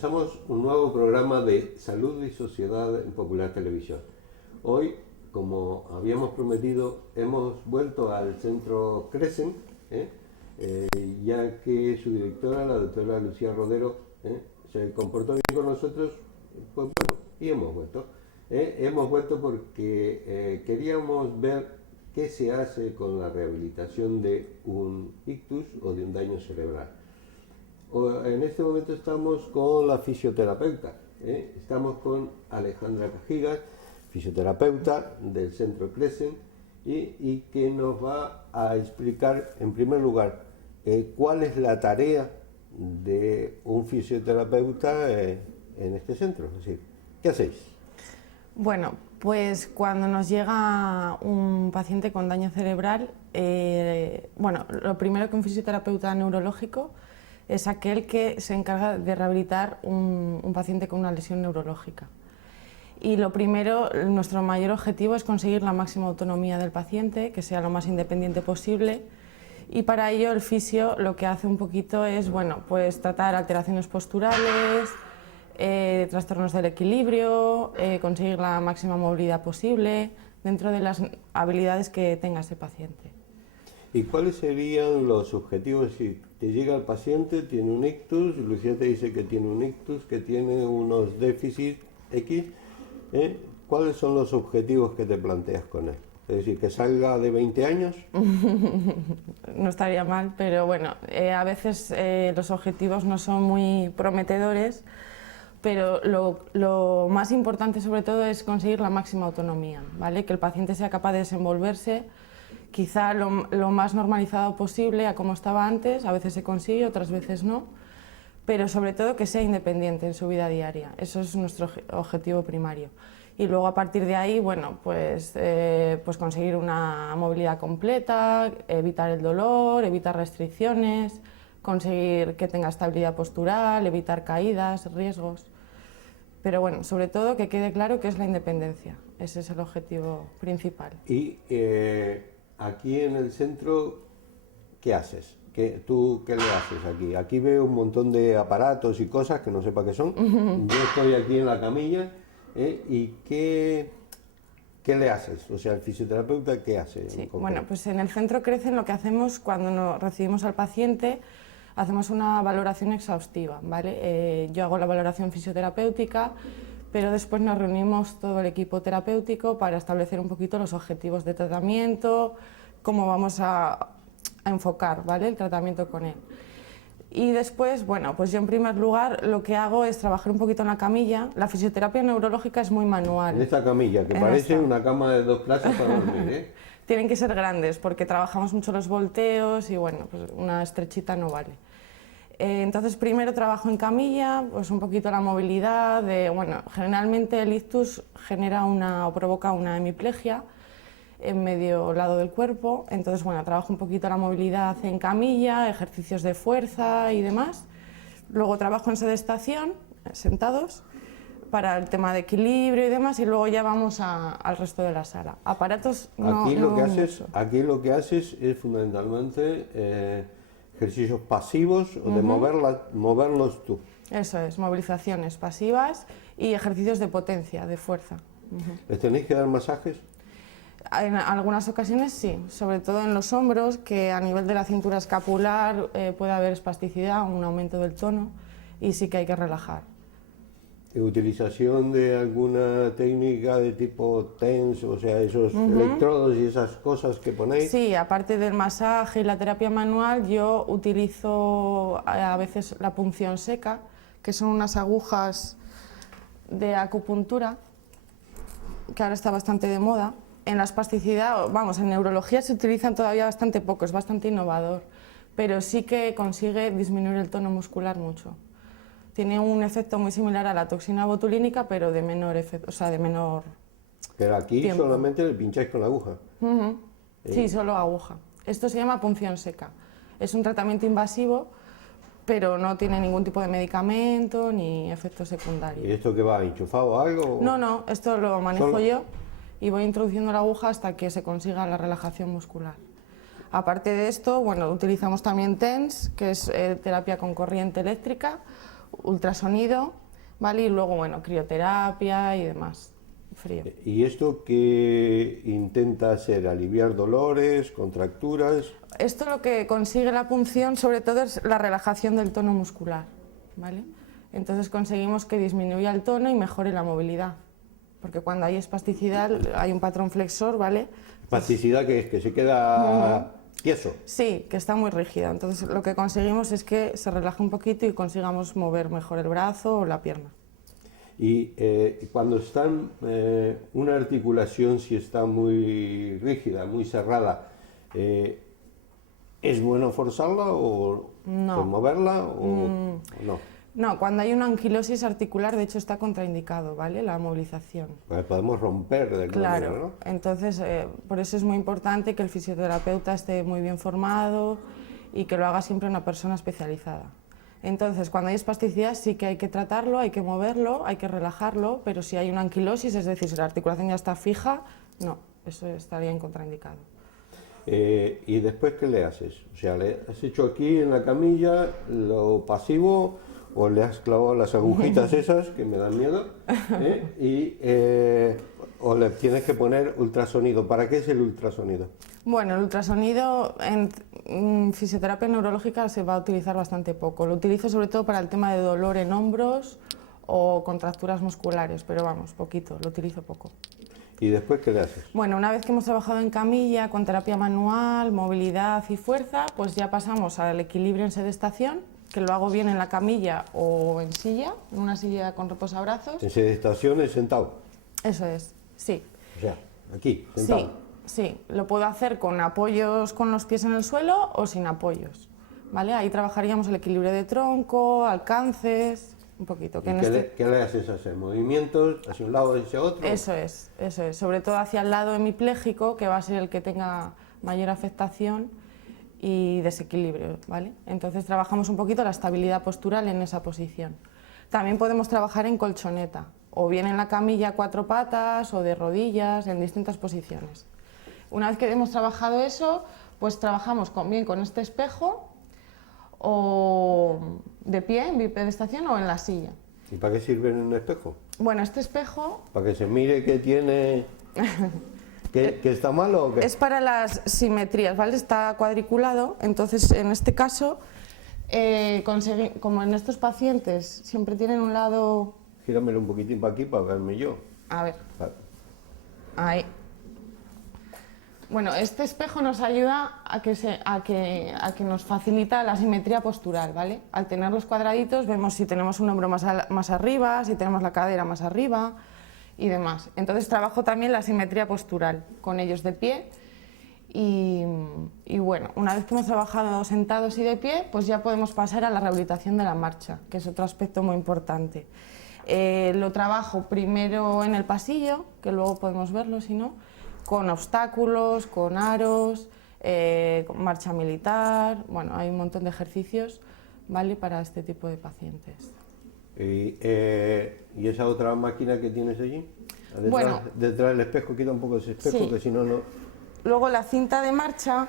comenzamos un nuevo programa de Salud y Sociedad en Popular Televisión. Hoy, como habíamos prometido, hemos vuelto al Centro Crescent, ya que su directora, la doctora Lucía Rodero, se comportó bien con nosotros, pues bueno, y hemos vuelto. Hemos vuelto porque queríamos ver qué se hace con la rehabilitación de un ictus o de un daño cerebral. En este momento estamos con la fisioterapeuta, estamos con Alejandra Cajigas, fisioterapeuta del Centro Crescent, y que nos va a explicar, en primer lugar, cuál es la tarea de un fisioterapeuta en este centro. Es decir, ¿qué hacéis? Bueno, pues cuando nos llega un paciente con daño cerebral, lo primero que un fisioterapeuta neurológico es aquel que se encarga de rehabilitar un paciente con una lesión neurológica. Y lo primero, nuestro mayor objetivo es conseguir la máxima autonomía del paciente, que sea lo más independiente posible, y para ello el fisio lo que hace un poquito es, pues tratar alteraciones posturales, trastornos del equilibrio, conseguir la máxima movilidad posible dentro de las habilidades que tenga ese paciente. ¿Y cuáles serían los objetivos? Si te llega el paciente, tiene un ictus, Lucía te dice que tiene un ictus, que tiene unos déficits X, ¿cuáles son los objetivos que te planteas con él? Es decir, que salga de 20 años. No estaría mal, pero bueno, a veces los objetivos no son muy prometedores, pero lo más importante sobre todo es conseguir la máxima autonomía, ¿vale? Que el paciente sea capaz de desenvolverse, quizá lo más normalizado posible a como estaba antes, a veces se consigue, otras veces no, pero sobre todo que sea independiente en su vida diaria, eso es nuestro objetivo primario. Y luego a partir de ahí, pues conseguir una movilidad completa, evitar el dolor, evitar restricciones, conseguir que tenga estabilidad postural, evitar caídas, riesgos. Pero bueno, sobre todo que quede claro que es la independencia, ese es el objetivo principal. Y aquí en el centro, ¿qué haces? ¿Tú qué le haces aquí? Aquí veo un montón de aparatos y cosas que no sé para qué son. Yo estoy aquí en la camilla, ¿y qué le haces? O sea, el fisioterapeuta, ¿qué hace? Sí, bueno, pues en el Centro Crescent lo que hacemos cuando recibimos al paciente, hacemos una valoración exhaustiva, ¿vale? Yo hago la valoración fisioterapéutica, pero después nos reunimos todo el equipo terapéutico para establecer un poquito los objetivos de tratamiento, cómo vamos a enfocar, ¿vale? El tratamiento con él. Y después, pues yo en primer lugar lo que hago es trabajar un poquito en la camilla. La fisioterapia neurológica es muy manual. En esta camilla, que parece una cama de 2 plazas para dormir, ¿eh? Tienen que ser grandes porque trabajamos mucho los volteos y pues una estrechita no vale. Entonces primero trabajo en camilla, pues un poquito la movilidad, generalmente el ictus provoca una hemiplegia en medio lado del cuerpo, entonces trabajo un poquito la movilidad en camilla, ejercicios de fuerza y demás. Luego trabajo en sedestación, sentados, para el tema de equilibrio y demás, y luego ya vamos al resto de la sala. Aparatos aquí lo que haces es fundamentalmente ejercicios pasivos o de moverlos tú. Eso es, movilizaciones pasivas y ejercicios de potencia, de fuerza. ¿Les tenéis que dar masajes? En algunas ocasiones sí, sobre todo en los hombros, que a nivel de la cintura escapular puede haber espasticidad, un aumento del tono, y sí que hay que relajar. ¿Utilización de alguna técnica de tipo TENS, o sea, esos electrodos y esas cosas que ponéis? Sí, aparte del masaje y la terapia manual, yo utilizo a veces la punción seca, que son unas agujas de acupuntura, que ahora está bastante de moda. En la espasticidad, en neurología se utilizan todavía bastante poco, es bastante innovador, pero sí que consigue disminuir el tono muscular mucho. Tiene un efecto muy similar a la toxina botulínica, pero de menor efecto, de menor Pero aquí tiempo. solamente le pincháis con la aguja. Sí, solo aguja. Esto se llama punción seca. Es un tratamiento invasivo, pero no tiene ningún tipo de medicamento ni efectos secundarios. ¿Y esto qué va, enchufado a algo? No, esto lo manejo yo y voy introduciendo la aguja hasta que se consiga la relajación muscular. Aparte de esto, utilizamos también TENS, que es terapia con corriente eléctrica, ultrasonido, ¿vale? Y luego, bueno, crioterapia y demás, frío. ¿Y esto qué intenta hacer? ¿Aliviar dolores, contracturas? Esto lo que consigue la punción sobre todo es la relajación del tono muscular, ¿vale? Entonces conseguimos que disminuya el tono y mejore la movilidad, porque cuando hay espasticidad hay un patrón flexor, ¿vale? ¿Espasticidad que es? ¿Que se queda tieso? Sí, que está muy rígida, entonces lo que conseguimos es que se relaje un poquito y consigamos mover mejor el brazo o la pierna. Y cuando está una articulación, si está muy rígida, muy cerrada, ¿es bueno forzarla o No. moverla o no? No, cuando hay una anquilosis articular, de hecho, está contraindicado, ¿vale? La movilización. Pues podemos romper de alguna manera, Claro, ¿no? entonces por eso es muy importante que el fisioterapeuta esté muy bien formado y que lo haga siempre una persona especializada. Entonces, cuando hay espasticidad sí que hay que tratarlo, hay que moverlo, hay que relajarlo, pero si hay una anquilosis, es decir, si la articulación ya está fija, no, eso estaría en contraindicado. ¿Y después qué le haces? O sea, ¿le has hecho aquí en la camilla lo pasivo o le has clavado las agujitas esas, que me dan miedo, o le tienes que poner ultrasonido? ¿Para qué es el ultrasonido? Bueno, el ultrasonido en fisioterapia neurológica se va a utilizar bastante poco. Lo utilizo sobre todo para el tema de dolor en hombros o contracturas musculares, pero vamos, poquito, lo utilizo poco. ¿Y después qué le haces? Bueno, una vez que hemos trabajado en camilla, con terapia manual, movilidad y fuerza, pues ya pasamos al equilibrio en sedestación, que lo hago bien en la camilla o en silla, en una silla con reposabrazos. ¿En sedestación es sentado? Eso es, sí. O sea, aquí, sentado. Sí, lo puedo hacer con apoyos con los pies en el suelo o sin apoyos, ¿vale? Ahí trabajaríamos el equilibrio de tronco, alcances, un poquito. ¿Qué le haces hacer? ¿Movimientos hacia un lado y hacia otro? Eso es, sobre todo hacia el lado hemipléjico, que va a ser el que tenga mayor afectación y desequilibrio, ¿vale? Entonces trabajamos un poquito la estabilidad postural en esa posición. También podemos trabajar en colchoneta, o bien en la camilla a 4 patas o de rodillas, en distintas posiciones. Una vez que hemos trabajado eso, pues trabajamos bien con este espejo, o de pie, en bipedestación o en la silla. ¿Y para qué sirve un espejo? Bueno, este espejo... ¿Para que se mire que tiene... que está malo o qué? Es para las simetrías, ¿vale? Está cuadriculado, entonces en este caso, como en estos pacientes siempre tienen un lado... Gíramelo un poquitín para aquí para verme yo. A ver, ahí. Bueno, este espejo nos ayuda a que nos facilita la simetría postural, ¿vale? Al tener los cuadraditos vemos si tenemos un hombro más arriba, si tenemos la cadera más arriba y demás. Entonces trabajo también la simetría postural con ellos de pie y bueno, una vez que hemos trabajado sentados y de pie, pues ya podemos pasar a la rehabilitación de la marcha, que es otro aspecto muy importante. Lo trabajo primero en el pasillo, que luego podemos verlo si no, con obstáculos, con aros, con marcha militar, bueno, hay un montón de ejercicios, ¿vale?, para este tipo de pacientes. ¿Y esa otra máquina que tienes allí? Detrás del espejo, quita un poco ese espejo, Sí. que si no, no... Luego la cinta de marcha,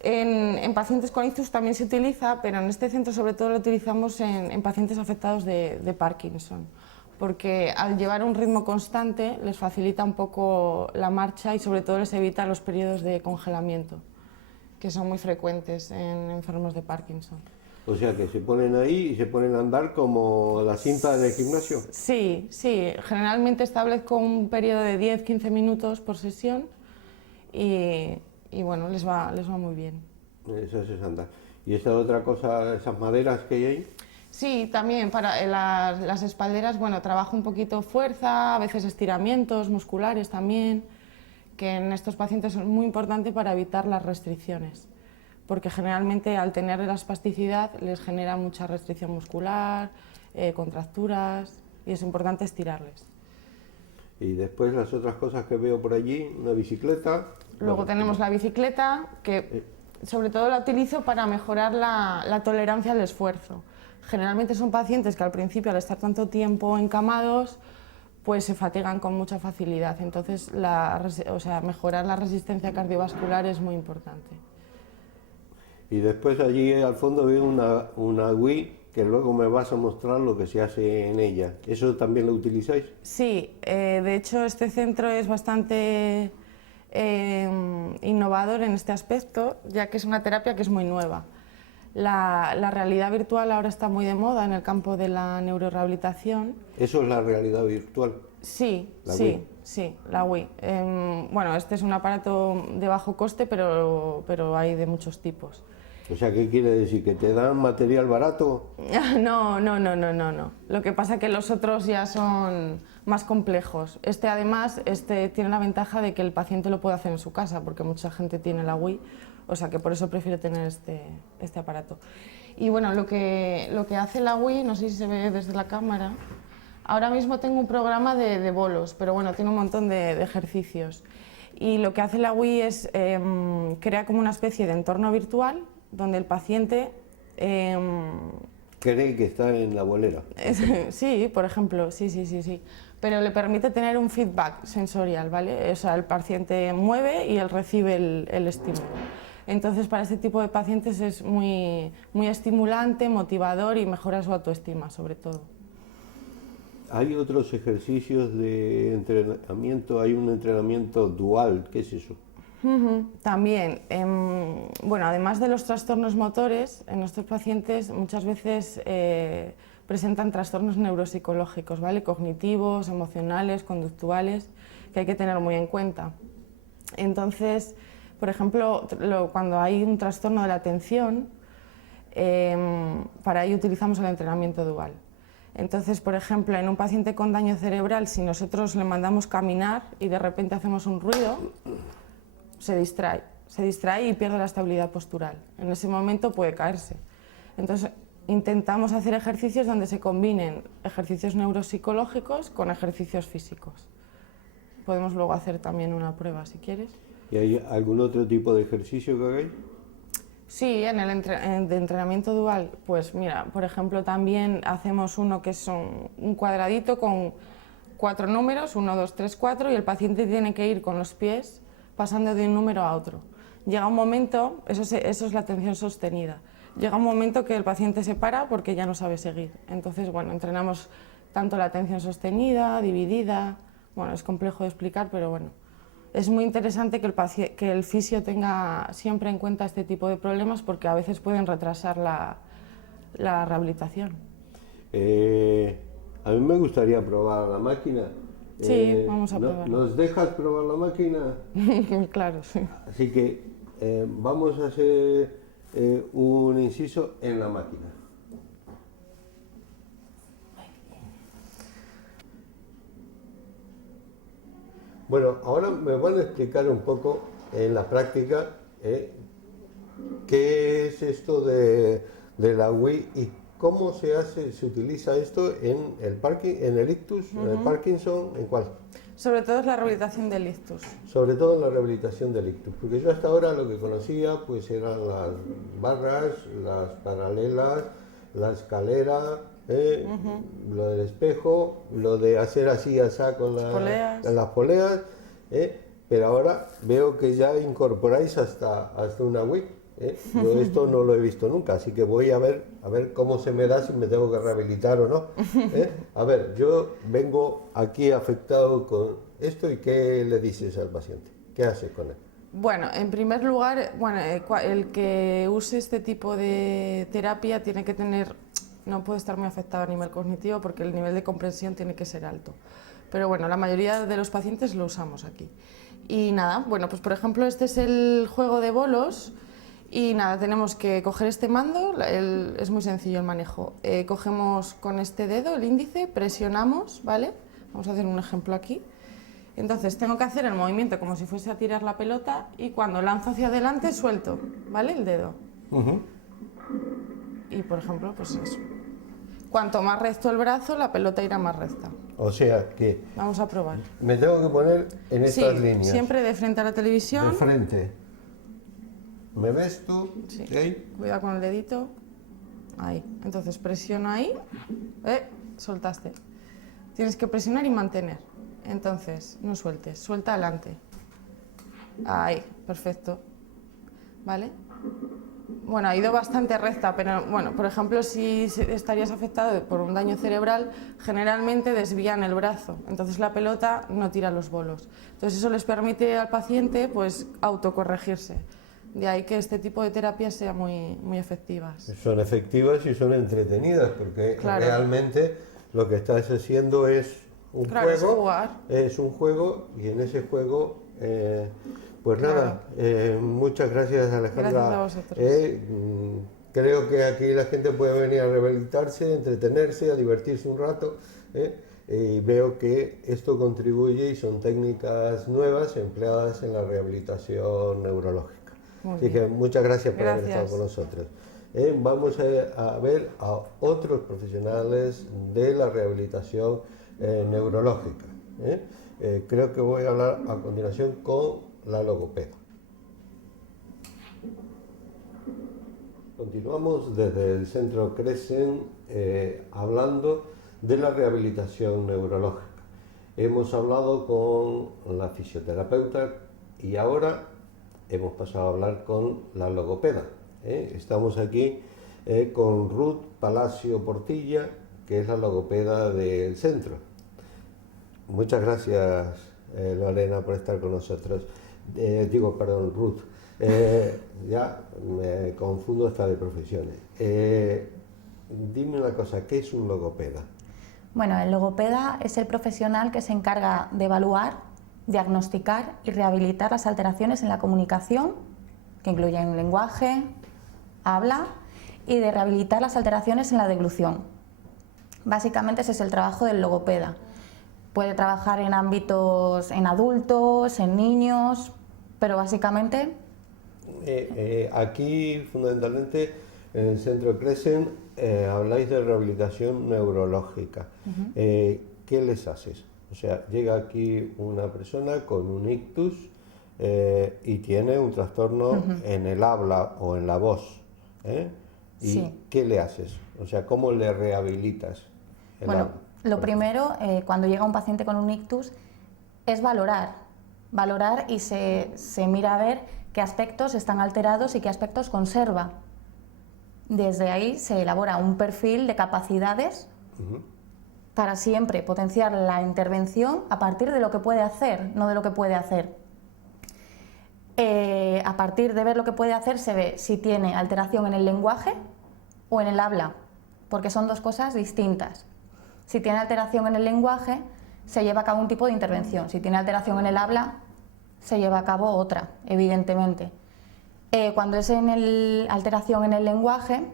en pacientes con ictus también se utiliza, pero en este centro sobre todo lo utilizamos en pacientes afectados de Parkinson, porque al llevar un ritmo constante les facilita un poco la marcha y sobre todo les evita los periodos de congelamiento, que son muy frecuentes en enfermos de Parkinson. O sea, que se ponen ahí y se ponen a andar como la cinta del gimnasio. Sí, generalmente establezco un periodo de 10-15 minutos por sesión y bueno, les va muy bien. Eso es andar. ¿Y esa otra cosa, esas maderas que hay ahí? Sí, también para las espalderas, bueno, trabajo un poquito fuerza, a veces estiramientos musculares también, que en estos pacientes es muy importante para evitar las restricciones, porque generalmente al tener la espasticidad les genera mucha restricción muscular, contracturas, y es importante estirarles. Y después las otras cosas que veo por allí, una bicicleta. Luego tenemos la bicicleta, que sobre todo la utilizo para mejorar la tolerancia al esfuerzo. Generalmente son pacientes que al principio, al estar tanto tiempo encamados, pues se fatigan con mucha facilidad. Entonces, mejorar la resistencia cardiovascular es muy importante. Y después allí al fondo veo una Wii que luego me vas a mostrar lo que se hace en ella. ¿Eso también lo utilizáis? Sí, de hecho este centro es bastante innovador en este aspecto, ya que es una terapia que es muy nueva. La realidad virtual ahora está muy de moda en el campo de la neurorehabilitación. ¿Eso es la realidad virtual? Sí, La sí, Wii. sí, la Wii. Bueno, este es un aparato de bajo coste, pero hay de muchos tipos. O sea, ¿qué quiere decir? ¿Que te dan material barato? No, no, no, no, no, no. Lo que pasa es que los otros ya son más complejos. Además, tiene la ventaja de que el paciente lo puede hacer en su casa, porque mucha gente tiene la Wii, o sea que por eso prefiero tener este aparato. Y bueno, lo que hace la Wii, no sé si se ve desde la cámara, ahora mismo tengo un programa de bolos, pero bueno, tiene un montón de ejercicios. Y lo que hace la Wii es crea como una especie de entorno virtual donde el paciente... ¿Cree que está en la bolera? Sí, por ejemplo, sí. Pero le permite tener un feedback sensorial, ¿vale? O sea, el paciente mueve y él recibe el estímulo. Entonces, para este tipo de pacientes es muy estimulante, motivador y mejora su autoestima, sobre todo. Hay otros ejercicios de entrenamiento, hay un entrenamiento dual, ¿qué es eso? También, bueno, además de los trastornos motores, en nuestros pacientes muchas veces presentan trastornos neuropsicológicos, ¿vale? Cognitivos, emocionales, conductuales, que hay que tener muy en cuenta. Entonces, por ejemplo, cuando hay un trastorno de la atención, para ello utilizamos el entrenamiento dual. Entonces, por ejemplo, en un paciente con daño cerebral, si nosotros le mandamos caminar y de repente hacemos un ruido, se distrae y pierde la estabilidad postural. En ese momento puede caerse. Entonces, intentamos hacer ejercicios donde se combinen ejercicios neuropsicológicos con ejercicios físicos. Podemos luego hacer también una prueba, si quieres. ¿Y hay algún otro tipo de ejercicio que hagáis? Sí, en el de entrenamiento dual, pues mira, por ejemplo, también hacemos uno que es un cuadradito con 4 números, 1, 2, 3, 4, y el paciente tiene que ir con los pies pasando de un número a otro. Llega un momento, eso es la atención sostenida, llega un momento que el paciente se para porque ya no sabe seguir. Entonces, bueno, entrenamos tanto la atención sostenida, dividida, bueno, es complejo de explicar, pero bueno. Es muy interesante que el fisio tenga siempre en cuenta este tipo de problemas porque a veces pueden retrasar la rehabilitación. A mí me gustaría probar la máquina. Sí, vamos a probarla. ¿Nos dejas probar la máquina? Claro, sí. Así que vamos a hacer un inciso en la máquina. Bueno, ahora me van a explicar un poco en la práctica qué es esto de la Wii y cómo se utiliza esto en el ictus, en el Parkinson, ¿en cuál? Sobre todo es la rehabilitación del ictus. Sobre todo en la rehabilitación del ictus, porque yo hasta ahora lo que conocía pues eran las barras, las paralelas, la escalera, lo del espejo, lo de hacer así con las poleas, pero ahora veo que ya incorporáis hasta una Wii. Yo esto no lo he visto nunca, así que voy a ver cómo se me da, si me tengo que rehabilitar o no. A ver, yo vengo aquí afectado con esto y ¿qué le dices al paciente? ¿Qué haces con él? Bueno, en primer lugar, el que use este tipo de terapia tiene que no puede estar muy afectado a nivel cognitivo porque el nivel de comprensión tiene que ser alto. Pero bueno, la mayoría de los pacientes lo usamos aquí. Y nada, bueno, pues por ejemplo este es el juego de bolos. Y nada, tenemos que coger este mando, es muy sencillo el manejo. Cogemos con este dedo, el índice, presionamos, ¿vale? Vamos a hacer un ejemplo aquí. Entonces tengo que hacer el movimiento como si fuese a tirar la pelota y cuando lanzo hacia adelante suelto, ¿vale? El dedo. Y por ejemplo, pues eso. Cuanto más recto el brazo, la pelota irá más recta. O sea que... Vamos a probar. Me tengo que poner en estas líneas. Siempre de frente a la televisión. De frente. ¿Me ves tú? Sí. ¿Okay? Cuidado con el dedito. Ahí. Entonces presiono ahí. Soltaste. Tienes que presionar y mantener. Entonces, no sueltes. Suelta adelante. Ahí. Perfecto. ¿Vale? Bueno, ha ido bastante recta, pero bueno, por ejemplo, si estarías afectado por un daño cerebral, generalmente desvían el brazo, entonces la pelota no tira los bolos. Entonces eso les permite al paciente pues autocorregirse. De ahí que este tipo de terapias sean muy efectivas. Son efectivas y son entretenidas, porque claro, realmente lo que estás haciendo es un claro, juego. Es jugar. Es un juego y en ese juego, pues Claro. nada, muchas gracias, Alejandra. Gracias a vosotros. Creo que aquí la gente puede venir a rehabilitarse, a entretenerse, a divertirse un rato. Y veo que esto contribuye y son técnicas nuevas empleadas en la rehabilitación neurológica. Así que muchas gracias por haber estado con nosotros. Vamos a ver a otros profesionales de la rehabilitación neurológica. Creo que voy a hablar a continuación con la logopeda. Continuamos desde el Centro Crescent hablando de la rehabilitación neurológica. Hemos hablado con la fisioterapeuta y ahora hemos pasado a hablar con la logopeda. Estamos aquí con Ruth Palacio Portilla, que es la logopeda del centro. Muchas gracias, Lorena, por estar con nosotros. Ruth. Ya me confundo hasta de profesiones. Dime una cosa, ¿qué es un logopeda? Bueno, el logopeda es el profesional que se encarga de evaluar, diagnosticar y rehabilitar las alteraciones en la comunicación, que incluyen lenguaje, habla, y de rehabilitar las alteraciones en la deglución. Básicamente ese es el trabajo del logopeda. Puede trabajar en ámbitos, en adultos, en niños, pero básicamente... Aquí, fundamentalmente, en el Centro Crescent, habláis de rehabilitación neurológica. ¿Qué les haces? O sea, llega aquí una persona con un ictus y tiene un trastorno en el habla o en la voz. ¿Y sí. qué le haces? O sea, ¿cómo le rehabilitas el Bueno, habla? lo primero, cuando llega un paciente con un ictus, es valorar y se mira a ver qué aspectos están alterados y qué aspectos conserva. Desde ahí se elabora un perfil de capacidades para siempre potenciar la intervención a partir de lo que puede hacer, no de lo que puede hacer. A partir de ver lo que puede hacer se ve si tiene alteración en el lenguaje o en el habla, porque son dos cosas distintas. Si tiene alteración en el lenguaje, se lleva a cabo un tipo de intervención. Si tiene alteración en el habla, se lleva a cabo otra, evidentemente. Cuando es alteración en el lenguaje,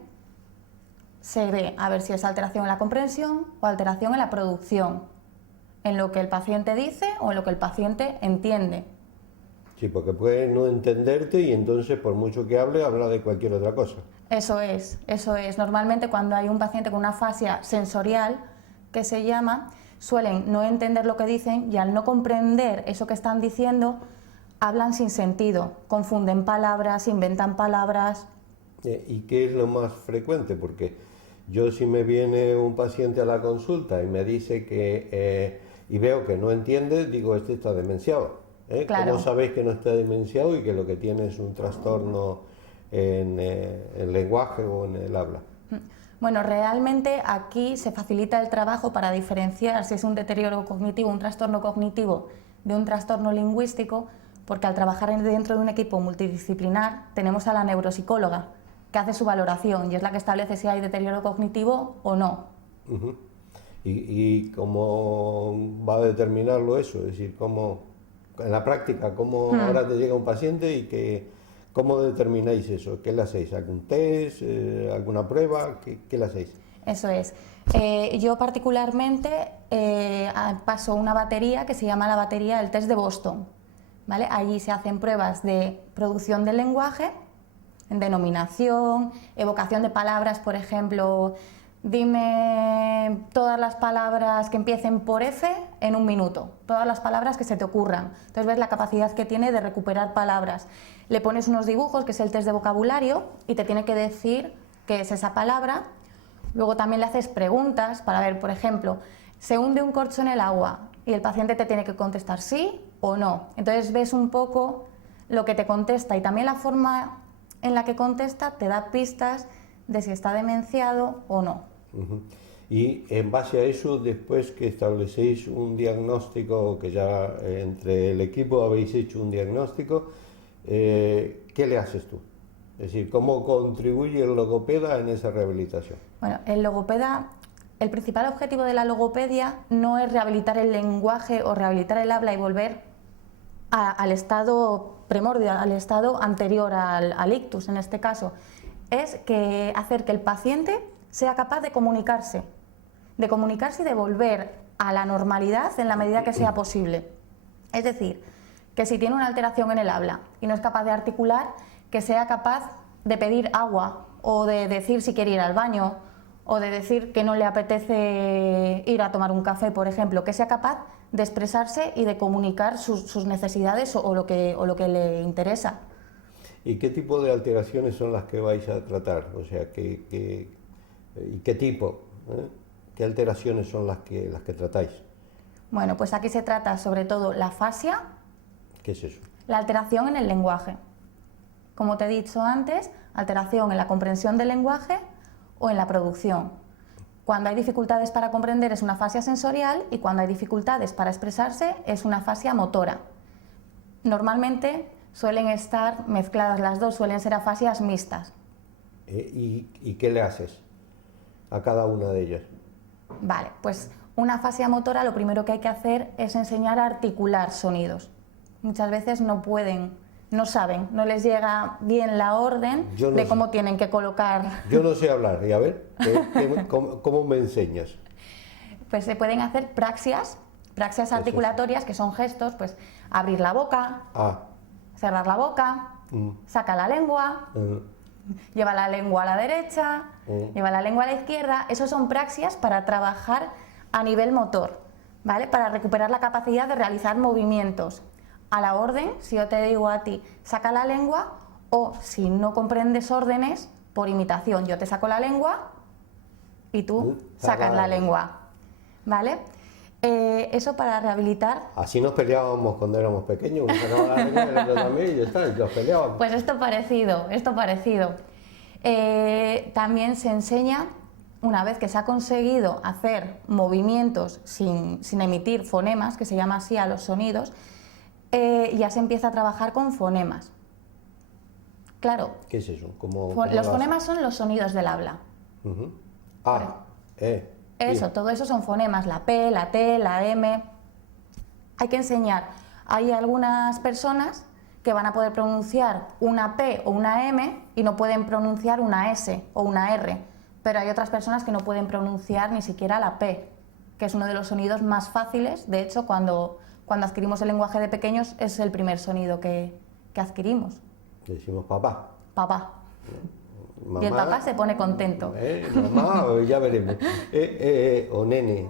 se ve a ver si es alteración en la comprensión o alteración en la producción, en lo que el paciente dice o en lo que el paciente entiende. Sí, porque puede no entenderte y entonces por mucho que hable, habla de cualquier otra cosa. Eso es. Normalmente cuando hay un paciente con una afasia sensorial, que se llama, suelen no entender lo que dicen y al no comprender eso que están diciendo, hablan sin sentido, confunden palabras, inventan palabras. ¿Y qué es lo más frecuente? Porque yo si me viene un paciente a la consulta y me dice que, y veo que no entiende, digo, este está demenciado. Claro. ¿Cómo sabéis que no está demenciado y que lo que tiene es un trastorno en el lenguaje o en el habla? Bueno, realmente aquí se facilita el trabajo para diferenciar si es un deterioro cognitivo, un trastorno cognitivo de un trastorno lingüístico, porque al trabajar dentro de un equipo multidisciplinar tenemos a la neuropsicóloga que hace su valoración y es la que establece si hay deterioro cognitivo o no. ¿Y cómo va a determinarlo eso? Es decir, ¿cómo, en la práctica, cómo ahora te llega un paciente y cómo determináis eso? ¿Qué le hacéis? ¿Algún test? ¿Alguna prueba? ¿Qué le hacéis? Eso es. Yo particularmente paso una batería que se llama la batería del test de Boston. ¿Vale? Allí se hacen pruebas de producción del lenguaje, denominación, evocación de palabras, por ejemplo, dime todas las palabras que empiecen por F en un minuto, todas las palabras que se te ocurran. Entonces ves la capacidad que tiene de recuperar palabras. Le pones unos dibujos, que es el test de vocabulario, y te tiene que decir qué es esa palabra. Luego también le haces preguntas para ver, por ejemplo, se hunde un corcho en el agua y el paciente te tiene que contestar sí o no. Entonces ves un poco lo que te contesta y también la forma en la que contesta te da pistas de si está demenciado o no. Y en base a eso, después que establecéis un diagnóstico, que ya entre el equipo habéis hecho un diagnóstico, ¿qué le haces tú? Es decir, ¿cómo contribuye el logopeda en esa rehabilitación? Bueno, el principal objetivo de la logopedia no es rehabilitar el lenguaje o rehabilitar el habla y volver al estado primordial, al estado anterior al ictus en este caso. Es hacer que el paciente sea capaz de comunicarse y de volver a la normalidad en la medida que sea posible. Es decir, que si tiene una alteración en el habla y no es capaz de articular, que sea capaz de pedir agua o de decir si quiere ir al baño o de decir que no le apetece ir a tomar un café, por ejemplo, que sea capaz de expresarse y de comunicar sus necesidades o lo que le interesa. ¿Y qué tipo de alteraciones son las que vais a tratar? O sea, ¿y qué tipo? ¿Qué alteraciones son las que tratáis? Bueno, pues aquí se trata sobre todo la afasia. ¿Qué es eso? La alteración en el lenguaje. Como te he dicho antes, alteración en la comprensión del lenguaje o en la producción. Cuando hay dificultades para comprender es una afasia sensorial y cuando hay dificultades para expresarse es una afasia motora. Normalmente suelen estar mezcladas las dos, suelen ser afasias mixtas. ¿Y qué le haces a cada una de ellas? Vale, pues una afasia motora lo primero que hay que hacer es enseñar a articular sonidos. Muchas veces no pueden, no saben, no les llega bien la orden de cómo tienen que colocar. Yo no sé hablar, y a ver, ¿cómo me enseñas? Pues se pueden hacer praxias articulatorias, que son gestos, pues abrir la boca, cerrar la boca, saca la lengua, lleva la lengua a la derecha, lleva la lengua a la izquierda. Esos son praxias para trabajar a nivel motor, ¿vale? Para recuperar la capacidad de realizar movimientos. A la orden, si yo te digo a ti, saca la lengua, o si no comprendes órdenes, por imitación, yo te saco la lengua y tú sacas la lengua, ¿vale? Eso para rehabilitar. Así nos peleábamos cuando éramos pequeños, uno sacaba la lengua y el otro también, y ya está, y nos peleábamos. Pues esto parecido. También se enseña, una vez que se ha conseguido hacer movimientos sin emitir fonemas, que se llama así a los sonidos, ya se empieza a trabajar con fonemas. Claro. ¿Qué es eso? Los fonemas son los sonidos del habla. Eso, todo eso son fonemas, la P, la T, la M. Hay que enseñar. Hay algunas personas que van a poder pronunciar una P o una M y no pueden pronunciar una S o una R, pero hay otras personas que no pueden pronunciar ni siquiera la P, que es uno de los sonidos más fáciles. De hecho, cuando adquirimos el lenguaje de pequeños es el primer sonido que adquirimos. Decimos papá. Papá. Mamá, y el papá se pone contento. Mamá, ya veremos. O nene,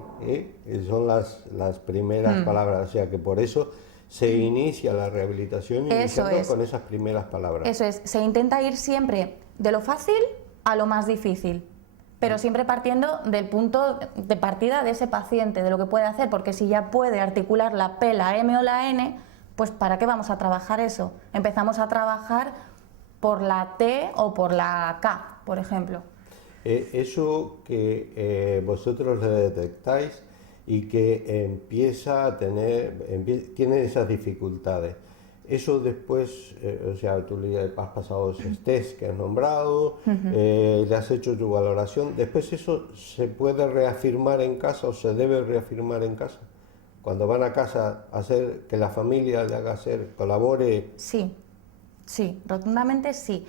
son las primeras palabras, o sea que por eso se inicia la rehabilitación con esas primeras palabras. Eso es, se intenta ir siempre de lo fácil a lo más difícil, pero siempre partiendo del punto de partida de ese paciente, de lo que puede hacer, porque si ya puede articular la P, la M o la N, pues ¿para qué vamos a trabajar eso? Empezamos a trabajar por la T o por la K, por ejemplo. Eso que vosotros le detectáis y que empieza a tiene esas dificultades, eso después, o sea, tú le has pasado esos test que has nombrado, le has hecho tu valoración, después eso se puede reafirmar en casa o se debe reafirmar en casa. Cuando van a casa a hacer que la familia le haga colabore. Sí, rotundamente sí.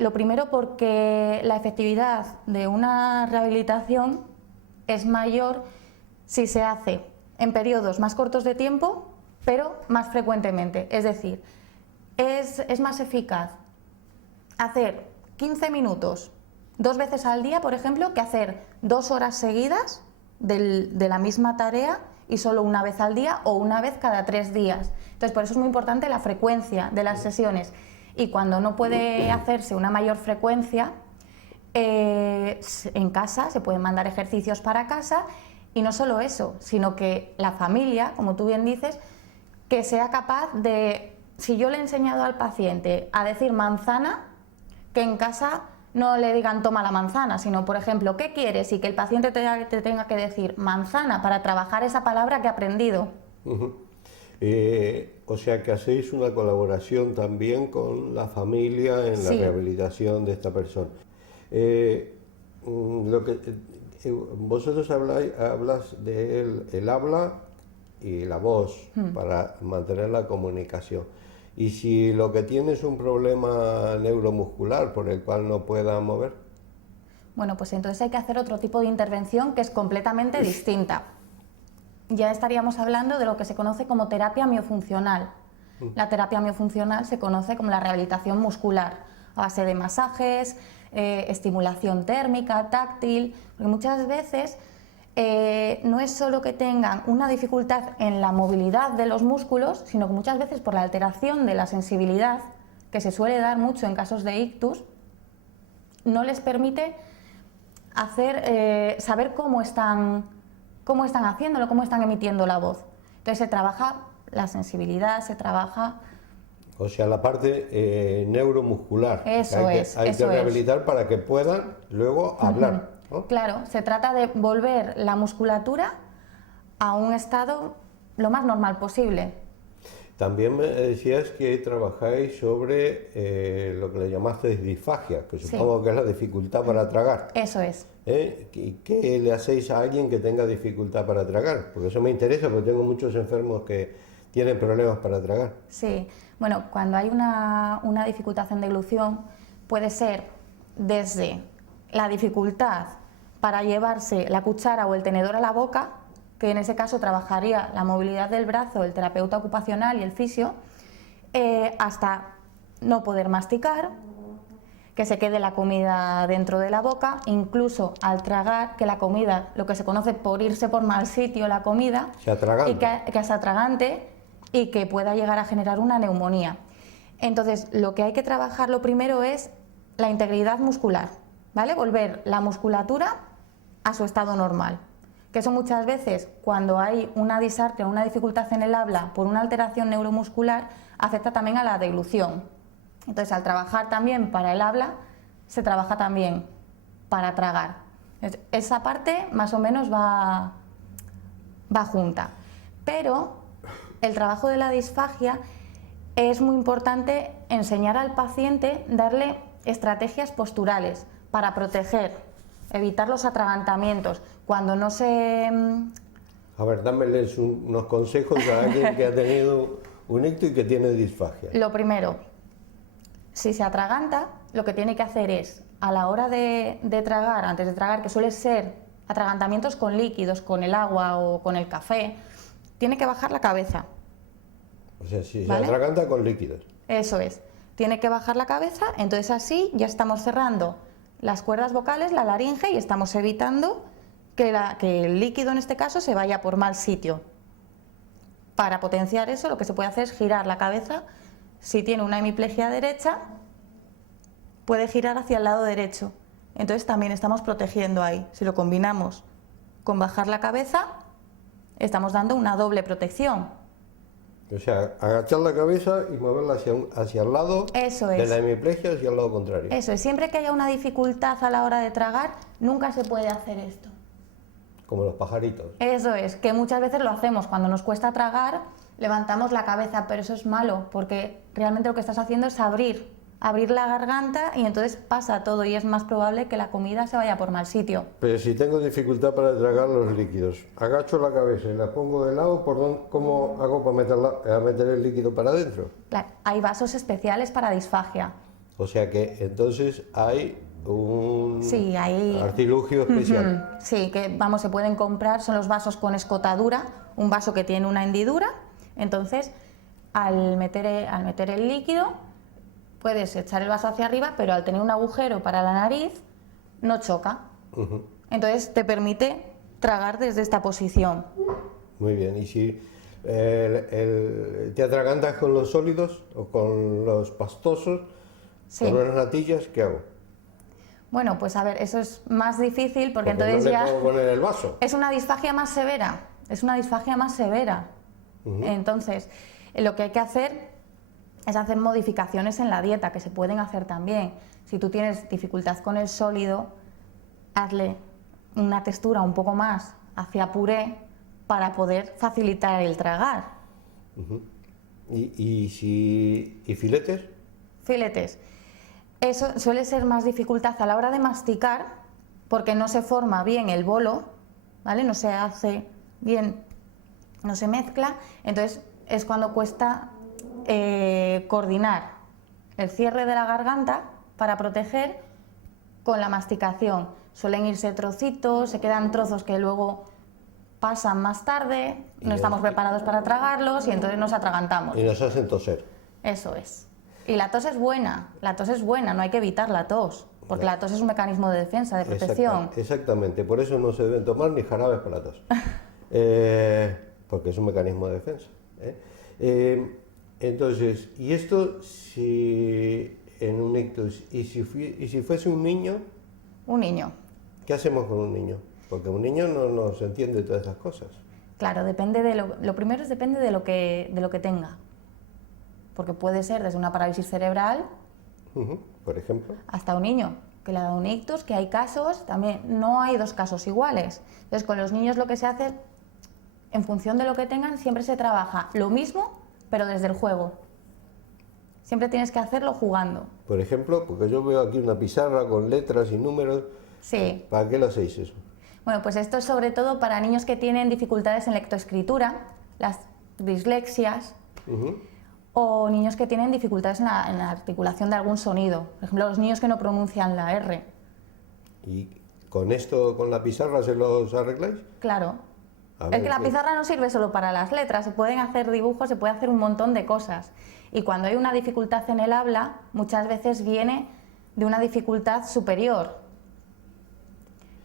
Lo primero porque la efectividad de una rehabilitación es mayor si se hace en periodos más cortos de tiempo, pero más frecuentemente. Es decir, es más eficaz hacer 15 minutos 2 veces al día, por ejemplo, que hacer 2 horas seguidas de la misma tarea y solo una vez al día o una vez cada 3 días. Entonces, por eso es muy importante la frecuencia de las sesiones. Y cuando no puede hacerse una mayor frecuencia, en casa se pueden mandar ejercicios para casa. Y no solo eso, sino que la familia, como tú bien dices, que sea capaz de, si yo le he enseñado al paciente a decir manzana, que en casa no le digan toma la manzana, sino, por ejemplo, ¿qué quieres? Y que el paciente te tenga que decir manzana para trabajar esa palabra que ha aprendido. O sea que hacéis una colaboración también con la familia en la rehabilitación de esta persona. Vosotros hablas de el habla y la voz para mantener la comunicación. Y si lo que tiene es un problema neuromuscular por el cual no pueda mover. Bueno, pues entonces hay que hacer otro tipo de intervención que es completamente distinta. Ya estaríamos hablando de lo que se conoce como terapia miofuncional. La terapia miofuncional se conoce como la rehabilitación muscular, a base de masajes, estimulación térmica, táctil, porque muchas veces no es solo que tengan una dificultad en la movilidad de los músculos, sino que muchas veces por la alteración de la sensibilidad, que se suele dar mucho en casos de ictus, no les permite saber cómo están haciéndolo, cómo están emitiendo la voz. Entonces se trabaja la sensibilidad, se trabaja... O sea, la parte neuromuscular. Hay que rehabilitar para que puedan luego hablar, ¿no? Claro, se trata de volver la musculatura a un estado lo más normal posible. También me decías que trabajáis sobre lo que le llamaste disfagia, que supongo que es la dificultad para tragar. Eso es. ¿Y qué le hacéis a alguien que tenga dificultad para tragar? Porque eso me interesa, porque tengo muchos enfermos que tienen problemas para tragar. Sí, bueno, cuando hay una dificultad en deglución, puede ser desde la dificultad para llevarse la cuchara o el tenedor a la boca, que en ese caso trabajaría la movilidad del brazo, el terapeuta ocupacional y el fisio, hasta no poder masticar, que se quede la comida dentro de la boca, incluso al tragar, que la comida, lo que se conoce por irse por mal sitio la comida, y que se atragante y que pueda llegar a generar una neumonía. Entonces, lo que hay que trabajar lo primero es la integridad muscular, ¿vale? Volver la musculatura a su estado normal. Que eso muchas veces, cuando hay una disartria o una dificultad en el habla por una alteración neuromuscular, afecta también a la deglución. Entonces, al trabajar también para el habla, se trabaja también para tragar. Esa parte más o menos va junta. Pero el trabajo de la disfagia es muy importante enseñar al paciente, darle estrategias posturales para proteger, evitar los atragantamientos. Cuando no se... A ver, dámeles unos consejos a alguien que ha tenido un ictus y que tiene disfagia. Lo primero, si se atraganta, lo que tiene que hacer es, a la hora de tragar, antes de tragar, que suele ser atragantamientos con líquidos, con el agua o con el café, tiene que bajar la cabeza. O sea, si se atraganta con líquidos. Eso es. Tiene que bajar la cabeza, entonces así ya estamos cerrando las cuerdas vocales, la laringe, y estamos evitando que el líquido en este caso se vaya por mal sitio. Para potenciar eso, lo que se puede hacer es girar la cabeza. Si tiene una hemiplegia derecha, puede girar hacia el lado derecho. Entonces también estamos protegiendo ahí. Si lo combinamos con bajar la cabeza, estamos dando una doble protección. O sea, agachar la cabeza y moverla hacia el lado de la hemiplegia, hacia el lado contrario. Eso es. Siempre que haya una dificultad a la hora de tragar, nunca se puede hacer esto. Como los pajaritos. Eso es, que muchas veces lo hacemos. Cuando nos cuesta tragar, levantamos la cabeza, pero eso es malo, porque realmente lo que estás haciendo es abrir la garganta y entonces pasa todo y es más probable que la comida se vaya por mal sitio. Pero si tengo dificultad para tragar los líquidos, agacho la cabeza y la pongo de lado, ¿cómo hago para meter el líquido para adentro? Claro, hay vasos especiales para disfagia. O sea que entonces hay un hay artilugio especial. Sí, que se pueden comprar, son los vasos con escotadura, un vaso que tiene una hendidura, entonces al meter el líquido puedes echar el vaso hacia arriba, pero al tener un agujero para la nariz no choca. Entonces te permite tragar desde esta posición. Muy bien, y si te atragantas con los sólidos o con los pastosos, con unas natillas, ¿qué hago? Bueno, pues a ver, eso es más difícil porque entonces no ya... le puedo poner el vaso. Es una disfagia más severa, Entonces, lo que hay que hacer es hacer modificaciones en la dieta, que se pueden hacer también. Si tú tienes dificultad con el sólido, hazle una textura un poco más hacia puré para poder facilitar el tragar. ¿Y filetes? Filetes. Eso suele ser más dificultad a la hora de masticar porque no se forma bien el bolo, ¿vale? No se hace bien, no se mezcla, entonces es cuando cuesta coordinar el cierre de la garganta para proteger con la masticación. Suelen irse trocitos, se quedan trozos que luego pasan más tarde, no estamos preparados para tragarlos y entonces nos atragantamos. Y nos hacen toser. Eso es. Y la tos es buena, no hay que evitar la tos, porque la tos es un mecanismo de defensa, de protección. Exactamente, por eso no se deben tomar ni jarabes para la tos, porque es un mecanismo de defensa. Entonces, ¿y esto si en un ictus, y si fuese un niño? Un niño. ¿Qué hacemos con un niño? Porque un niño no nos entiende todas esas cosas. Claro, depende de lo primero es depende de lo que tenga. Porque puede ser desde una parálisis cerebral, por ejemplo, hasta un niño que le ha dado un ictus, que hay casos, también no hay dos casos iguales. Entonces, con los niños lo que se hace, en función de lo que tengan, siempre se trabaja lo mismo, pero desde el juego. Siempre tienes que hacerlo jugando. Por ejemplo, porque yo veo aquí una pizarra con letras y números. Sí. ¿Para qué lo hacéis eso? Bueno, pues esto es sobre todo para niños que tienen dificultades en lectoescritura, las dislexias, o niños que tienen dificultades en la articulación de algún sonido. Por ejemplo, los niños que no pronuncian la R. ¿Y con esto, con la pizarra, se los arregláis? Claro. A Es que la ver, pizarra no sirve solo para las letras, se pueden hacer dibujos, se puede hacer un montón de cosas. Y cuando hay una dificultad en el habla, muchas veces viene de una dificultad superior,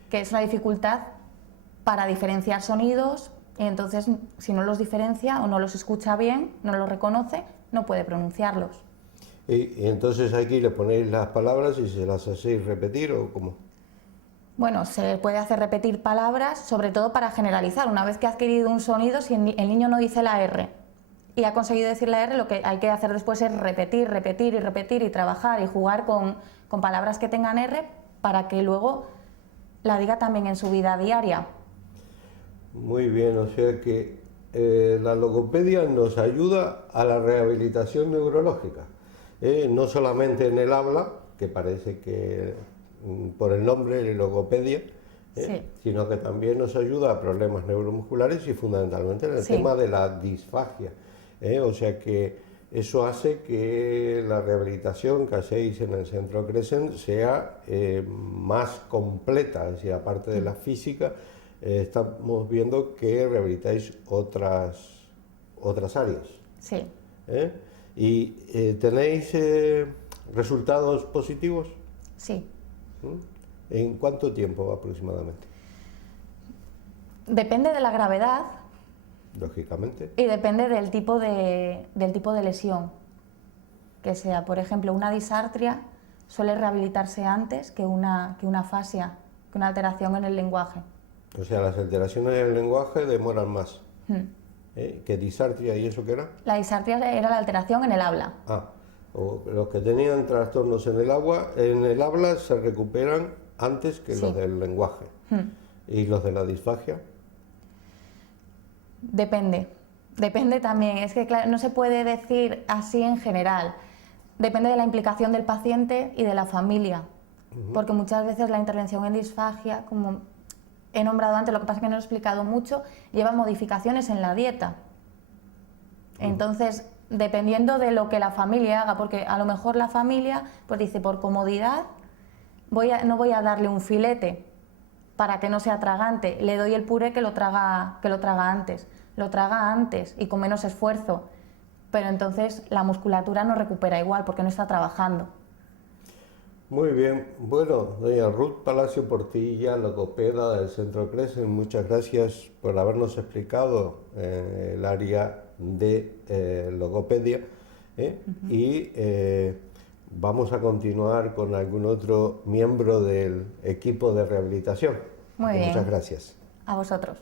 que es una dificultad para diferenciar sonidos, y entonces si no los diferencia o no los escucha bien, no los reconoce, no puede pronunciarlos. Y entonces aquí le ponéis las palabras y se las hacéis repetir, ¿o cómo? Bueno, se puede hacer repetir palabras, sobre todo para generalizar. Una vez que ha adquirido un sonido, si el niño no dice la R y ha conseguido decir la R, lo que hay que hacer después es repetir, repetir y repetir y trabajar y jugar con palabras que tengan R para que luego la diga también en su vida diaria. Muy bien, o sea que la logopedia nos ayuda a la rehabilitación neurológica, no solamente en el habla, que parece que por el nombre logopedia, Sí. sino que también nos ayuda a problemas neuromusculares y fundamentalmente en el Sí. tema de la disfagia. O sea que eso hace que la rehabilitación que hacéis en el Centro Crescent sea más completa, es decir, aparte de la física, estamos viendo que rehabilitáis otras áreas. Sí. ¿Y tenéis resultados positivos? Sí. ¿En cuánto tiempo aproximadamente? Depende de la gravedad Lógicamente. y depende del tipo de lesión que sea. Por ejemplo, una disartria suele rehabilitarse antes que una afasia, que una alteración en el lenguaje. O sea, las alteraciones en el lenguaje demoran más. ¿Qué disartria y eso qué era? La disartria era la alteración en el habla. O los que tenían trastornos en el habla se recuperan antes que Sí. los del lenguaje. ¿Y los de la disfagia? Depende también. Es que claro, no se puede decir así en general. Depende de la implicación del paciente y de la familia. Porque muchas veces la intervención en disfagia, como he nombrado antes, lo que pasa es que no lo he explicado mucho, lleva modificaciones en la dieta. Entonces, dependiendo de lo que la familia haga, porque a lo mejor la familia pues dice, por comodidad, no voy a darle un filete para que no sea tragante, le doy el puré que lo traga antes. Lo traga antes y con menos esfuerzo, pero entonces la musculatura no recupera igual porque no está trabajando. Muy bien. Bueno, doña Ruth Palacio Portilla, logopeda del Centro Crescent, muchas gracias por habernos explicado el área de logopedia. Y vamos a continuar con algún otro miembro del equipo de rehabilitación. Muy bien. Muchas gracias. A vosotros.